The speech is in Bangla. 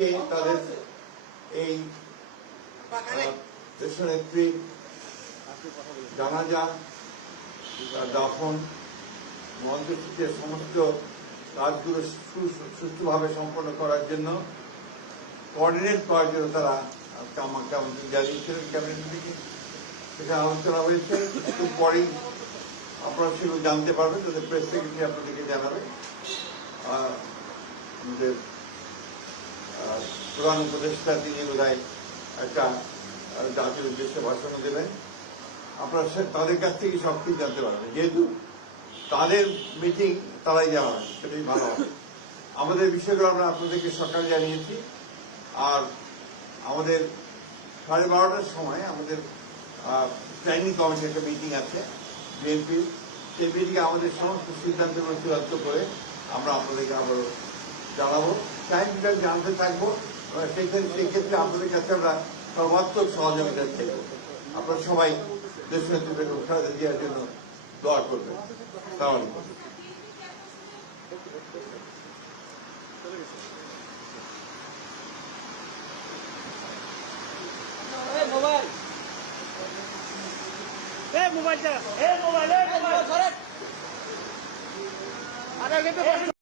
তাদের এই দেশনেত্রী জানাজা দাফন মন্দিরের সমস্ত কাজগুলো সু- সুষ্ঠুভাবে সম্পন্ন করার জন্য কোঅর্ডিনেট করার জন্য তারা আজকে আমাকে জানিয়েছিলেন ক্যাবিনেট মিটিংয়ে সেখানে আলোচনা হয়েছে। একটু পরেই আপনারা সেগুলো জানতে পারবেন। তাদের প্রেস সেক্রেটারি আপনাদেরকে জানাবে। আর আমাদের প্রধান উপদেষ্টা তিনি বোধহয় একটা জাতির উদ্দেশ্যে ভাষণ দেবেন আপনারা তাদের কাছ থেকে সব কিছু জানতে পারবেন। যেহেতু তাদের মিটিং তারাই জানাবেন সেটাই ভালো হবে। আমাদের বিষয়গুলো আমরা আপনাদেরকে সকালে জানিয়েছি। আর আমাদের সাড়ে বারোটার সময় আমাদের প্ল্যানিং কমিটির একটা মিটিং আছে বিএনপির সেই মিটিংয়ে আমাদের সমস্ত সিদ্ধান্তগুলো চূড়ান্ত করে আমরা আপনাদেরকে আবার জানাব। টাইম জানতে থাকব। সেক্ষেত্রে সেক্ষেত্রে আপনাদের কাছে আমরা সর্বাত্মক সহযোগিতা চাইব আপনারা সবাই দেশ নেতৃত্বের উৎসাহ দেওয়ার জন্য দোয়া করবেন। সালাম মোবাইল। এ মোবাইল মোবাইল। আরে